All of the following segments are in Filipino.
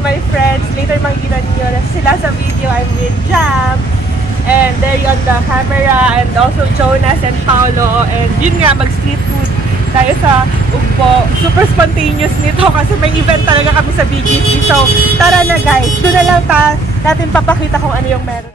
my friends. Later makikita niyo sila sa video. I'm with Jam. And they're on the camera. And also Jonas and Paolo. And yun nga, mag-street food tayo sa Ugbo. Super spontaneous nito kasi may event talaga kami sa BGC. So, tara na guys. Doon na lang natin papakita kung ano yung meron.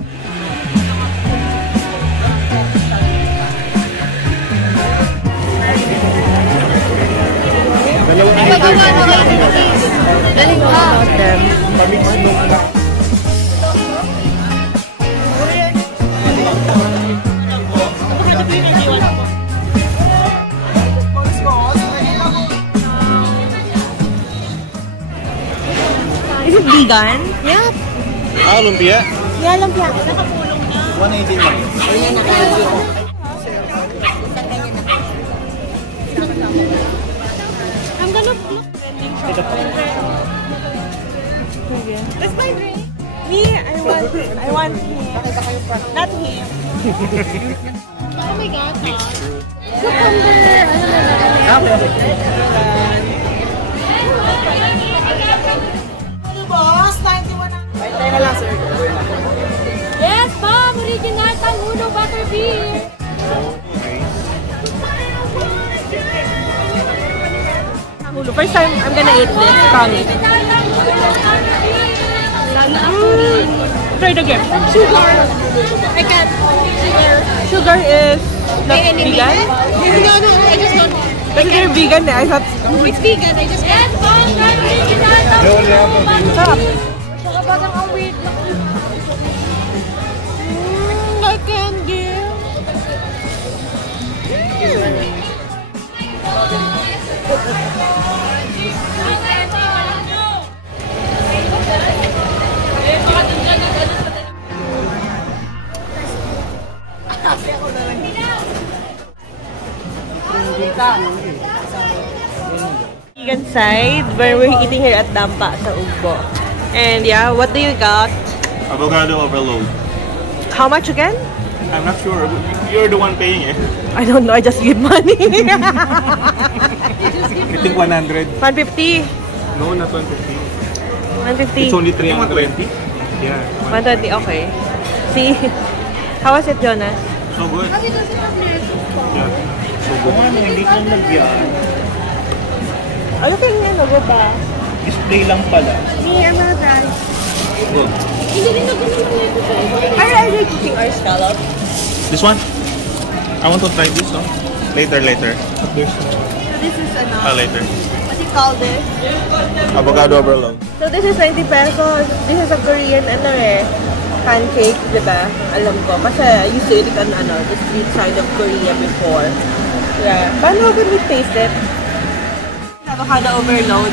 Is it vegan? Yeah. Ah, lumpia? Yeah, lumpia. Nakapulong na. 180 lang. Ayun na kayo. I'm gonna look. That's my drink. Me, I want him. Not him. Oh my God. Cucumber. Ano boss? 91 na. Tayo na lang, sir. Yes, ma'am! Original Tanguno Butterbeer! First time I'm gonna eat this. Promise. Try it again. Sugar. I can't. Sugar is not vegan? No, I just don't. Kasi they're vegan eh. I thought It's vegan, I just can't. Yes, ma'am! Original Tanguno Butterbeer! sarap. Saka parang ang weird lang. I candy. Vegan side where we're eating here at Dampa sa Ugbo. And yeah, what do you got? Avocado overload. How much again? I'm not sure. You're the one paying it. I don't know, I just give money. I think 100. 150. No, not 150. 150. It's only 320. Yeah. 120, okay. See? How was it, Jonas? So good. Yeah. So good. Hindi ko nagyan. Okay nga, go ba? Display lang pala. Me, I'm not done. Good. Are they cooking our scallop? This one? I want to try this, no? Later. So this is Later. what do you call this? Avocado overload. So this is 90 pesos. This is a Korean pancake, diba? Alam ko. Kasi I used to eat it on the street side of Korea before. Yeah. Paano can we taste it? Avocado overload.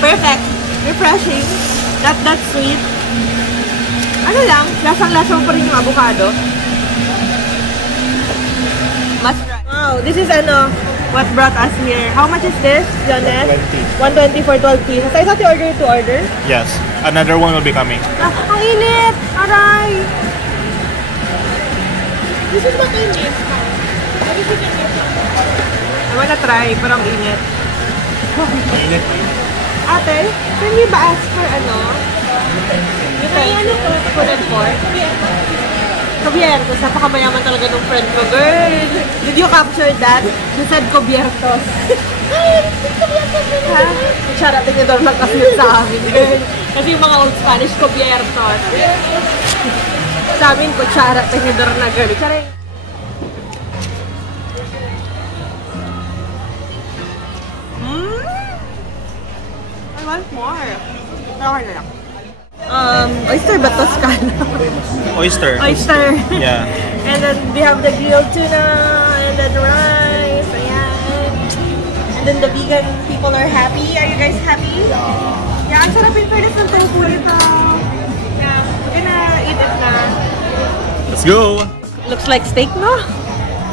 Perfect. Refreshing. Not that sweet. Ano lang, lasang-lasang pa rin yung avocado. Must try. Wow, this is what brought us here. How much is this, Jonas? 120 for 12 pieces. I thought you ordered to order. Yes. Another one will be coming. Ang init! Aray! This is what I miss. I wanna try, pero ang init. Init. Ate, can you ba ask for food and pork? Cubiertos. Napakamayaman talaga ng friend ko. Girl, did you capture that? You said cubiertos. Ha? Charot, tinidor lang kasi yun sa amin. Girl. Kasi yung mga old Spanish, cubiertos. Sa amin, kutsara, tinidor na girl. Charing. I want more. Okay na lang. Oyster ba Toscana? Oyster. Oyster. Yeah. And then we have the grilled tuna, and then rice, ayan. And then the vegan people are happy. Are you guys happy? Yeah, ang sarap in fairness ng tofu nito. Yeah, we're gonna eat it na. Let's go! Looks like steak, no?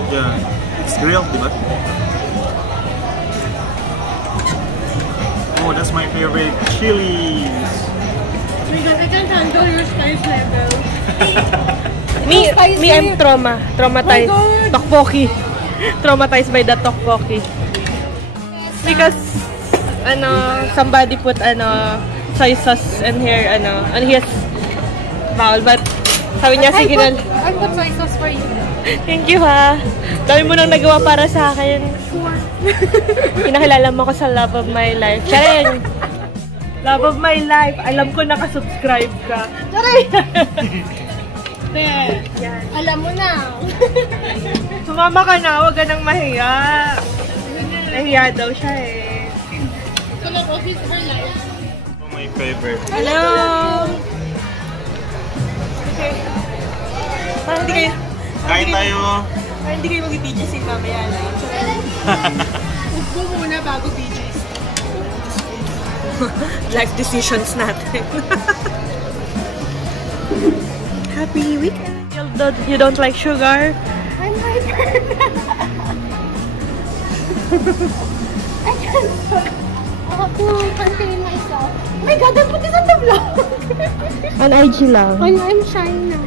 Yeah. It's grilled, diba? Oh, that's my favorite chilies. Because I can't handle your spice level. Me, I'm traumatized. My God. Tteokbokki. traumatized by the tteokbokki. Because, somebody put, soy sauce in here, on his bowl. But, sabi niya, sige na. I put soy sauce for you. Thank you, ha. Dami mo nang nagawa para sa akin. Sure. Pinakilala mo ko sa love of my life. Charing! Love of my life. Alam ko nakasubscribe ka. Charing! There. Yan. Alam mo na. Sumama ka na, huwag ka nang mahiya. Nahiya daw siya eh. So, office for life. My favorite. Hello! Okay. Parang hindi kayo... Kain tayo. Parang hindi kayo mag-BGC mamaya na. Upo muna bago BJ's. Life decisions natin. Happy weekend! You don't like sugar? I'm hyper. I can't contain myself. Oh my God, I put this on the vlog. On IG lang. I'm shy na.